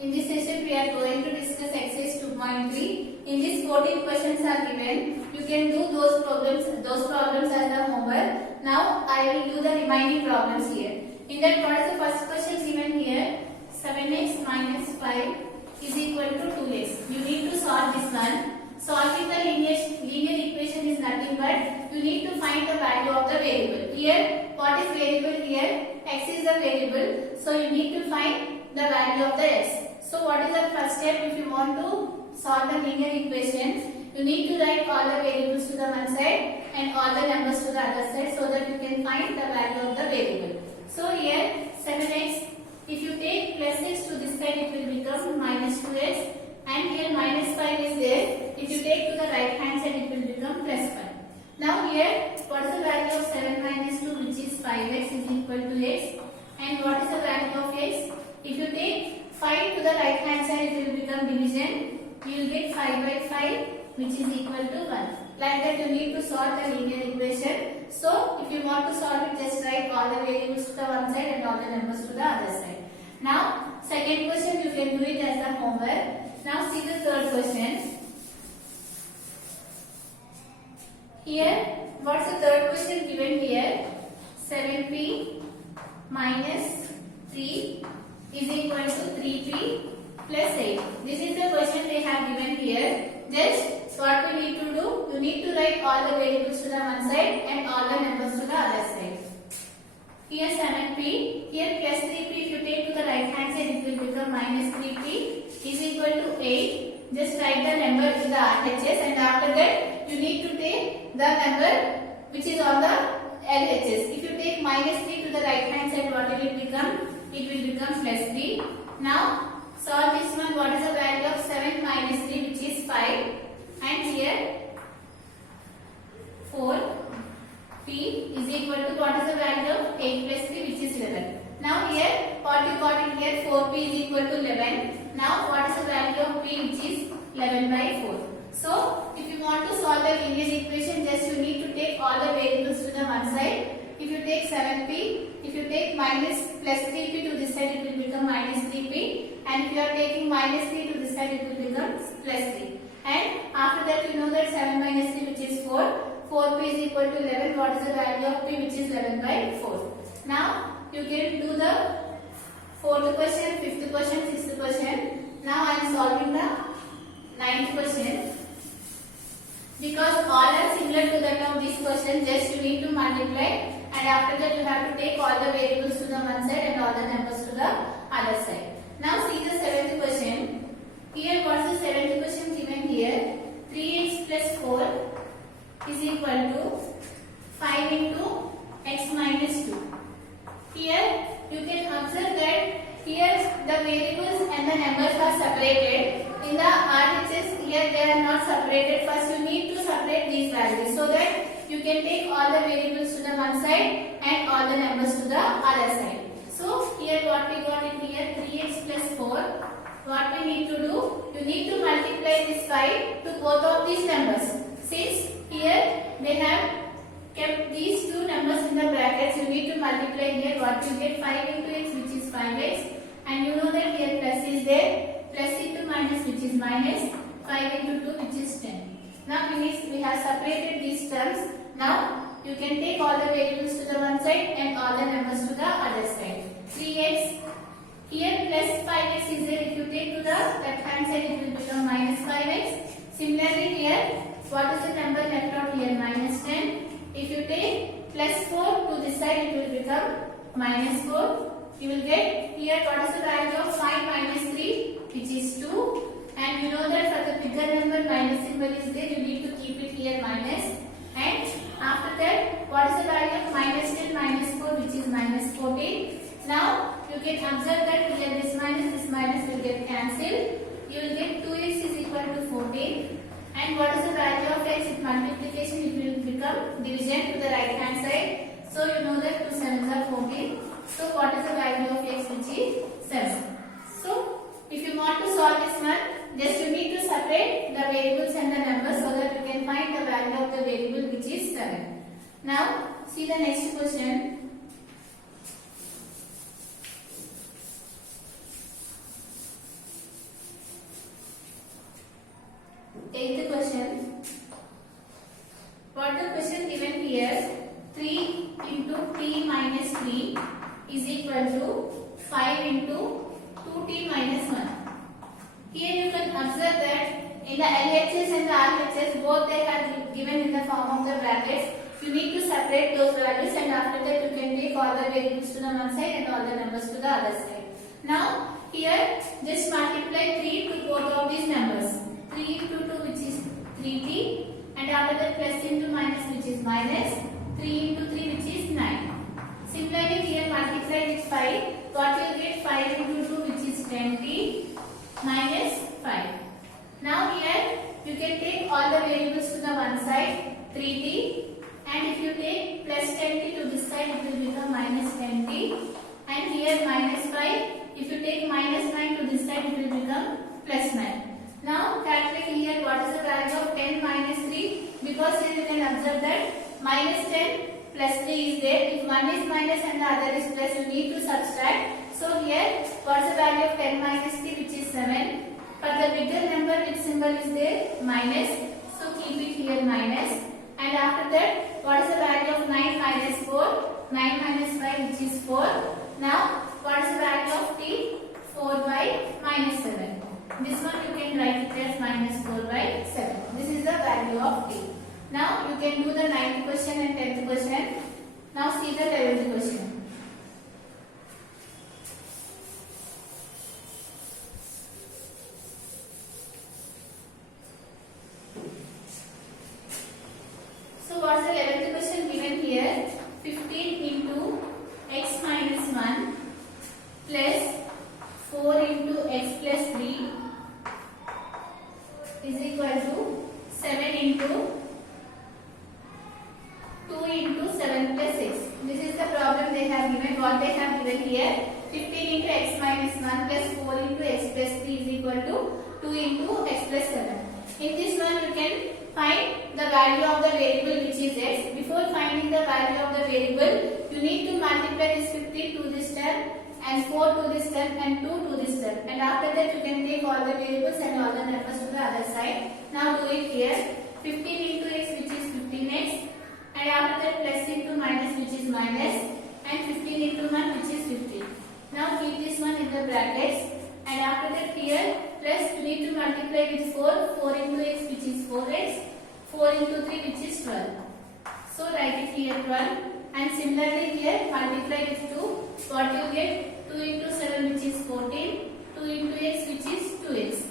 In this session, we are going to discuss exercise 2.3. In this 14 questions are given. You can do those problems as the homework. Now, I will do the remaining problems here. In that, what is the first question given here? 7x minus 5 is equal to 2x. You need to solve this one. Solving the linear equation is nothing but you need to find the value of the variable. Here, what is variable here? X is the variable. So, you need to find the value of the x. So, what is the first step? If you want to solve the linear equation, you need to write all the variables to the one side and all the numbers to the other side so that you can find the value of the variable. So, here 7x, if you take plus x to this side, it will become minus 2x, and here minus 5 is there. If you take to the right hand side, it will become plus 5. Now, here what is the value of 7 minus 2, which is 5x, is equal to x, and what is the value of x? If you take 5 to the right hand side, it will become division. You will get 5 by 5, which is equal to 1. Like that, you need to solve the linear equation. So, if you want to solve it, just write all the variables to the one side and all the numbers to the other side. Now, second question, you can do it as the homework. Now, see the third question. Here, what's the third question given here? 7p minus 3 is equal to 3p plus 8. This is the question they have given here. Just what we need to do, you need to write all the variables to the one side and all the numbers to the other side. Here 7p, here plus 3p, if you take to the right hand side, it will become minus 3p is equal to 8. Just write the number in the RHS, and after that you need to take the number which is on the LHS. If you take minus 3 to the right hand side, what will it become? It will become plus 3. Now, solve this one. What is the value of 7 minus 3, which is 5? And here, 4p is equal to what is the value of 8 plus 3, which is 11. Now, here, what you got in here, 4p is equal to 11. Now, what is the value of p, which is 11 by 4. So, if you want to solve the linear equation, just you need to take all the variables to the one side. If you take 7p, if you take minus plus 3p to this side, it will become minus 3p. And if you are taking minus 3 to this side, it will become plus 3. And after that, you know that 7 minus 3, which is 4. 4p is equal to 11. What is the value of p, which is 11 by 4. Now, you can do the fourth question, fifth question, sixth question. Now, I am solving the ninth question. Because all are similar to that of this question, just you need to multiply. And after that, you have to take all the variables to the one side and all the numbers to the other side. Now, see the seventh question. Here, what's the seventh question given here? 3x plus 4 is equal to 5 into x minus 2. Here, you can observe that here the variables and the numbers are separated. In the RHS, here they are not separated. First, you need to separate these values so that you can take all the variables to the one side and all the numbers to the other side. So, here what we got in here, 3x plus 4. What we need to do, you need to multiply this 5 to both of these numbers. Since here they have kept these two numbers in the brackets, you need to multiply here. What you get, 5 into x, which is 5x. And you know that here plus is there. Plus into minus, which is minus. 5 into 2, which is 10. Now, we have separated these terms. Now, you can take all the variables to the one side and all the numbers to the other side. 3x, here plus 5x is there. If you take to the left hand side, it will become minus 5x. Similarly, here, what is the number left out here? Minus 10. If you take plus 4 to this side, it will become minus 4. You will get here, what is the value of 5 minus 3, which is 2. And you know that for the bigger number, minus symbol is there. You need to keep it here minus. And after that, what is the value of minus 10 minus 4, which is minus 14. Now, you can observe that here this minus will get cancelled. You will get 2x is equal to 14. And what is the value of x? With multiplication, it will become division to the right hand side. So, you know that 2 sevens are 14. So, what is the value of x, which is 7. So, if you want to solve this one, just you need to separate the variables and the numbers so that you can find the value of the variable, which is 7. Now, see the next question. observe that in the LHS and the RHS, both they are given in the form of the brackets. You need to separate those values, and after that you can take all the variables to the one side and all the numbers to the other side. Now here just multiply 3 to both of these numbers. 3 into 2, which is 3t, and after that plus into minus, which is minus. 3 into 3, which is 9. Similarly here multiply with 5. What you get? 5 into 2, which is 10t minus 5. Now here you can take all the variables to the one side, 3t, and if you take plus 10t to this side, it will become minus 10t, and here minus 5. If you take minus 9 to this side, it will become plus 9. Now calculate here what is the value of 10 minus 3, because here you can observe that minus 10 plus 3 is there. If one is minus and the other is plus, you need to subtract. So here what is the value of 10 minus 3, which is 7. For the bigger number, which symbol is there? Minus. So keep it here minus. And after that, what is the value of 9 minus 4? 9 minus 5, which is 4. Now what is the value of t? 4 by minus 7. This one you can write it as minus 4 by 7. This is the value of t. Now you can do the 9th question and 10th question. Now see the 11th question. So what is the 11th question given here? 15 into x minus 1 plus 4 into x plus 3 is equal to 7 into 2 into 7 plus 6. This is the problem they have given. What they have given here, 15 into x minus 1 plus 4 into x plus 3 is equal to 2 into x plus 7. In this one you can find the value of the variable, which is x. Before finding the value of the variable, you need to multiply this 15 to this term and 4 to this term and 2 to this term, and after that you can take all the variables and all the numbers to the other side. Now do it here. 15 into x, which is 15x, and after that plus into minus, which is minus, and 15 into 1, which is 15. Now keep this one in the brackets, and after that here plus you need to multiply with 4 into x, which is 4x, 4 into 3, which is 12. So write it here 12, and similarly here multiply with 2. What you get? 2 into 7, which is 14, 2 into x, which is 2x.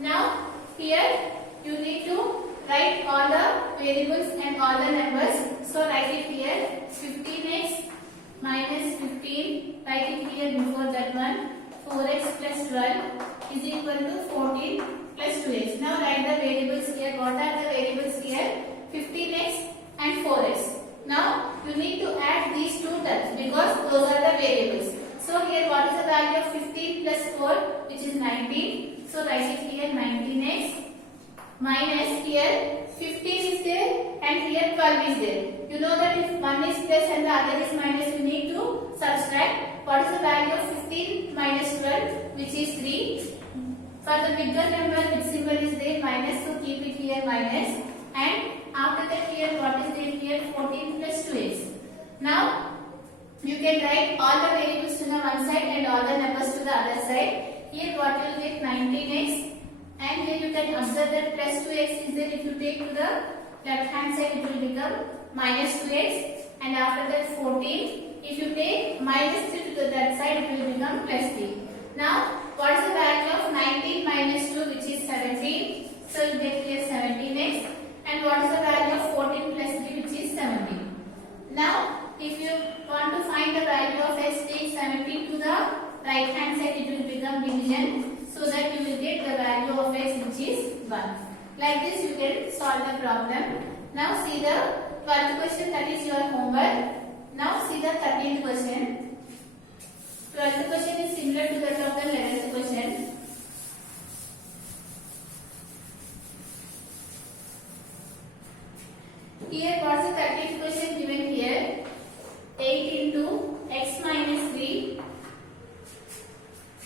Now here you need to write all the variables and all the numbers. So write it here 15x minus 15, write it here before that one, 4x plus 12 is equal to 14 plus 2x. Now write the variables here. What are the variables here? 15x and 4x. Now you need to add these two terms because those are the variables. So here what is the value of 15 plus 4, which is 19. So write it here 19x minus here 15 is there and here 12 is there. You know that if one is plus and the other is minus, you need to subtract. What is the value of 15 minus 12, which is 3. For the bigger number, which symbol is there? Minus. So keep it here minus. And after that here what is there here? 14 plus 2x. Now you can write all the variables to the one side and all the numbers to the other side. Here what you will get? 19x, and here you can observe that plus 2x is there. If you take to the left hand side, it will become minus 2x, and after that 14. If you take minus 3 to that side, it will become plus 3. Now what is the value of 19 minus 2, which is 17. So you get here 17x. And what is the value of 14 plus 3, which is 17. Now if you want to find the value of x, take 17 to the right hand side, it will become division, so that you will get the value of x, which is 1. Like this you can solve the problem. Now see the 12th question, that is your homework. Now see the 13th question. 12th question is similar to that of the 11th question. Here what is the 13th question given here? 8 into x minus 3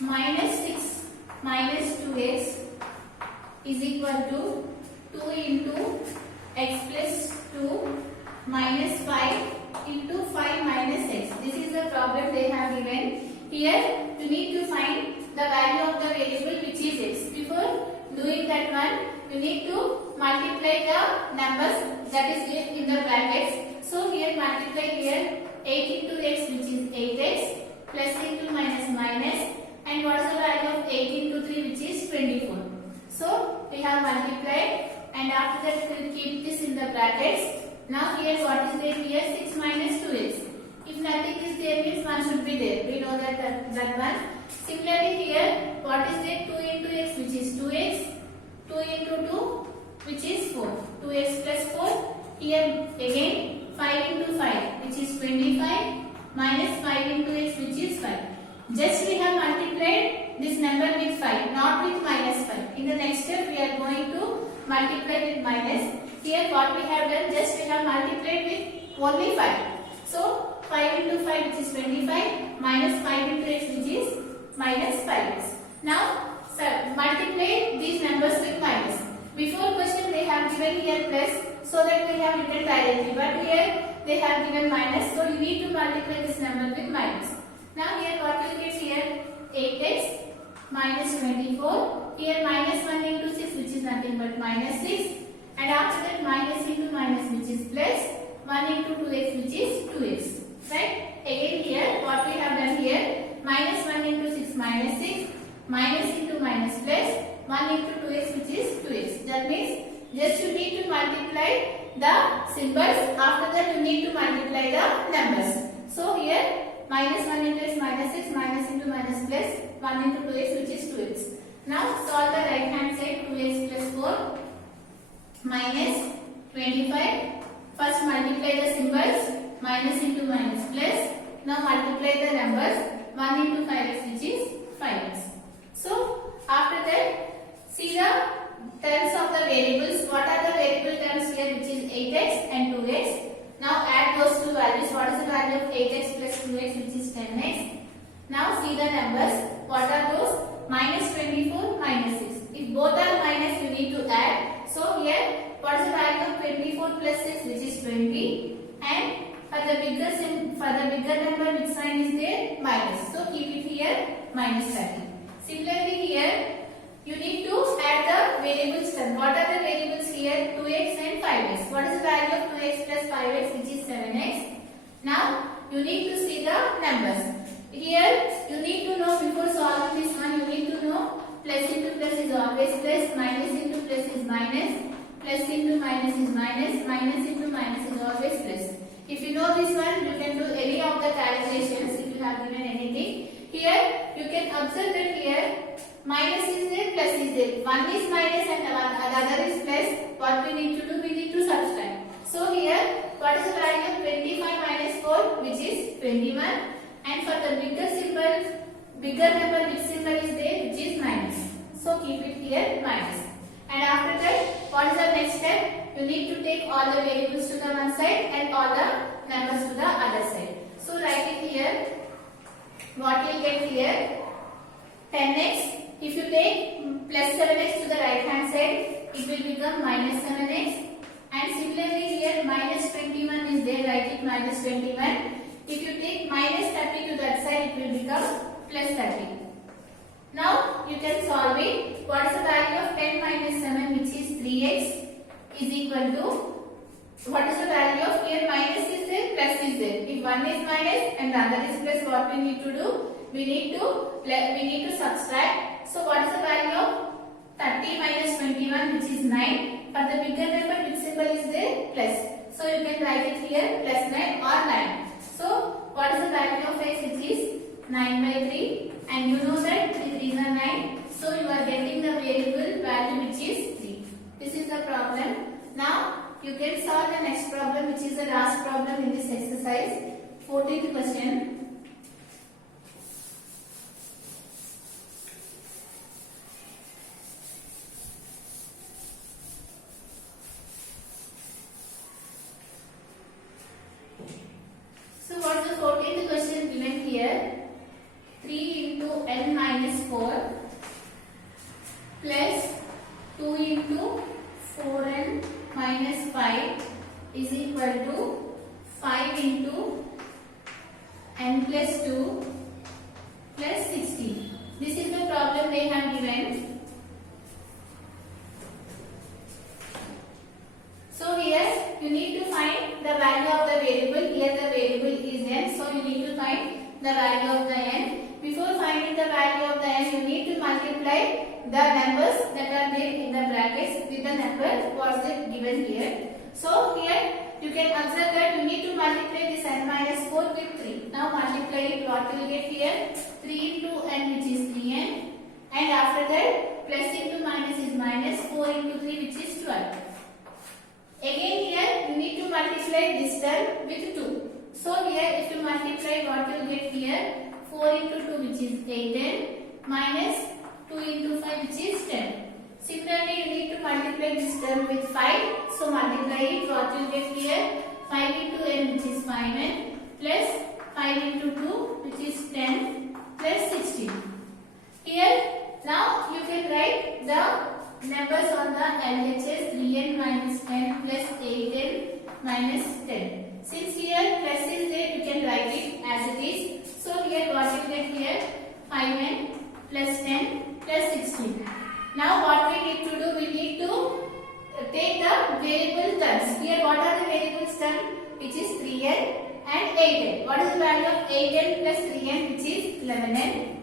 minus 6 minus 2x is equal to 2 into x plus 2 minus 5 into 5 minus x. This is the problem they have given. Here you need to find the value of the variable, which is x. Before doing that one, you need to multiply the numbers that is left in the brackets. So here multiply here 8 into x, which is 8x, plus into minus minus, and what is the value of 8 into 3, which is 24. So we have multiplied, and after that we will keep this in the brackets. Now here what is there here? 6 minus 2x. If nothing is there means 1 should be there. We know that one. Similarly here what is there? 2 into x, which is 2x. 2 into 2, which is 4. 2x plus 4. Here again 5 into 5, which is 25, minus 5 into x, which is 5. Just we have multiplied this number with 5, not with minus 5. In the next step we are going to multiply with minus. Here what we have done, just we have multiplied with only 5. So 5 into 5, which is 25, minus 5 into x, which is minus 5x. Now multiply these numbers with minus. Before question they have given here plus, so that we have written directly, but here they have given minus, so you need to multiply this number with minus. Now here what you get here? 8x minus 24. Here minus 1 into 6, which is nothing but minus 6, and after that minus into minus, which is plus 1 into 2x, which is 2x. Right? Again here what we have done here, minus 1 into 6, minus 6, minus into minus plus 1 into 2x, which is 2x. That means just you need to multiply the symbols. After that you need to multiply the numbers. So here minus 1 into x, minus 6, minus into minus plus 1 into 2x, which is 2x. Now solve the right hand side. 2x plus 4 minus 25. First multiply the symbols. Minus into minus plus. Now multiply the numbers. 1 into 5x, which is 5x. So after that, see the terms of the variables. What are the variable terms here, which is 8x and 2x. Now add those two values. What is the value of 8x plus 2x, which is 10x. Now see the numbers. What are those? Minus 24, minus 6. If both are minus, you need to add. So here, what is the value of 24 plus 6, which is 20. And for the bigger number, which sign is there? Minus. So keep it here, minus 30. Similarly here, you need to add the variables term. What are the variables here? 2x and 5x. What is the value of 2x plus 5x, which is 7x. Now you need to see the numbers. Here you need to know, before solving this one, you need to know plus into plus is always plus, minus into plus is minus, plus into minus is minus, minus into minus is always plus. If you know this one, you can do any of the calculations if you have given anything. Here you can observe that here minus is there, plus is there. One is minus and the other is plus. What we need to do? We need to subtract. So here, what is the value of 25 minus 4, which is 21. And for the bigger symbol, bigger number, which symbol is there, which is minus. So keep it here minus. And after that, what is the next step? You need to take all the variables to the one side and all the numbers to the other side. So write it here. What you will get here? 10x. If you take plus 7x to the right hand side, it will become minus 7x. And similarly here minus 21 is there, write it minus 21. If you take minus 30 to that side, it will become plus 30. Now you can solve it. What is the value of 10 minus 7, which is 3x, is equal to, what is the value of here? Minus is there, plus is there. If one is minus and the other is plus, what we need to do? We need to subtract. So what is the value of 30 minus 21, which is 9. For the bigger number, which symbol is there? Plus. So you can write it here plus 9 or 9. So what is the value of x, which is 9 by 3, and you know that 3 3s are 9. So you are getting the variable value, which is 3. This is the problem. Now you can solve the next problem, which is the last problem in this exercise. 14th question. So what is the 14th question given here? 3 into n minus 4 plus 2 into 4n minus 5 is equal to 5 into n plus 2 plus 16. This is the problem they have given. multiply the numbers that are there in the brackets with the number was given here. So here you can observe that you need to multiply this n minus 4 with 3. Now multiply it, what you will get here? 3 into n, which is 3n, and after that plus into minus is minus, 4 into 3, which is 12. Again here you need to multiply this term with 2. So here if you multiply, what you will get here? 4 into 2, which is 8n, minus 2 into 5, which is 10. Similarly, you need to multiply this term with 5. So multiply it, what you will get here? 5 into n, which is 5n, plus 5 into 2, which is 10, plus 16. Here, now you can write the numbers on the LHS: 3n minus 10 plus 8n minus 10. Since here plus is there, you can write it as it is. So here what you get here? 5n plus 10 plus 16. Now what we need to do? We need to take the variable terms. Here what are the variables terms? Which is 3n and 8n. What is the value of 8n plus 3n? Which is 11n.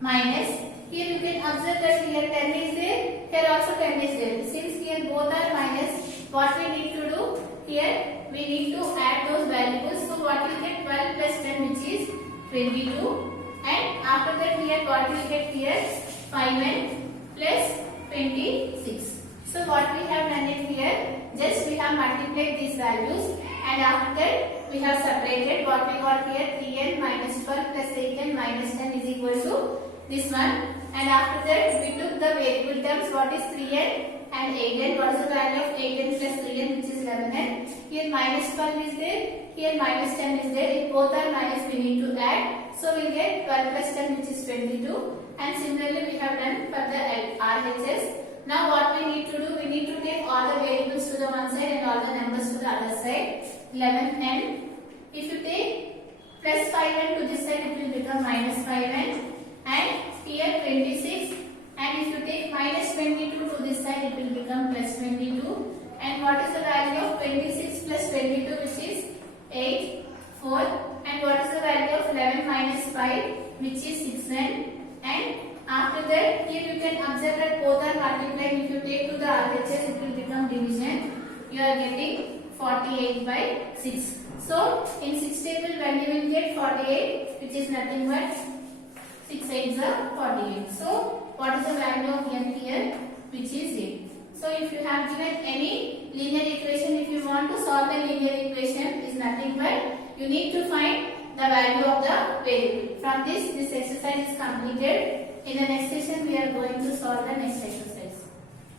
Minus, here you can observe that here 10 is there, here also 10 is there. Since here both are minus, what we need to do? Here we need to add those variables. So what you get? 12 plus 10, which is 22, and after that here what you get here? 5n plus 26. So what we have done it here? Just we have multiplied these values, and after that we have separated. What we got here? 3n minus 12 plus 8n minus 10 is equal to this one, and after that we took the variable terms. What is 3n and 8n? What is the value of 8n plus 3n, which is 11n? Here minus 12 is there, here minus 10 is there. If both are minus, we need to add. So we will get 12 plus 10, which is 22, and similarly we have done for the RHS. Now what we need to do? We need to take all the variables to the one side and all the numbers to the other side. 11n. If you take plus 5n to this side, it will become minus 5n. And here 26, and if you take minus 22 to this side, it will become plus 22. And what is the value of 26 plus 22, which is 8, 4. And what is the value of 11 minus 5, which is 6n. And after that, here you can observe that both are multiplied. If you take to the RHS, it will become division. You are getting 48 by 6. So in 6 table, when you will get 48, which is nothing but 6 8s are 48. So what is the value of n here? Which is 8. So if you have given any linear equation, if you want to solve the linear equation, is nothing but you need to find the value of the variable. From this exercise is completed. In the next session, we are going to solve the next exercise.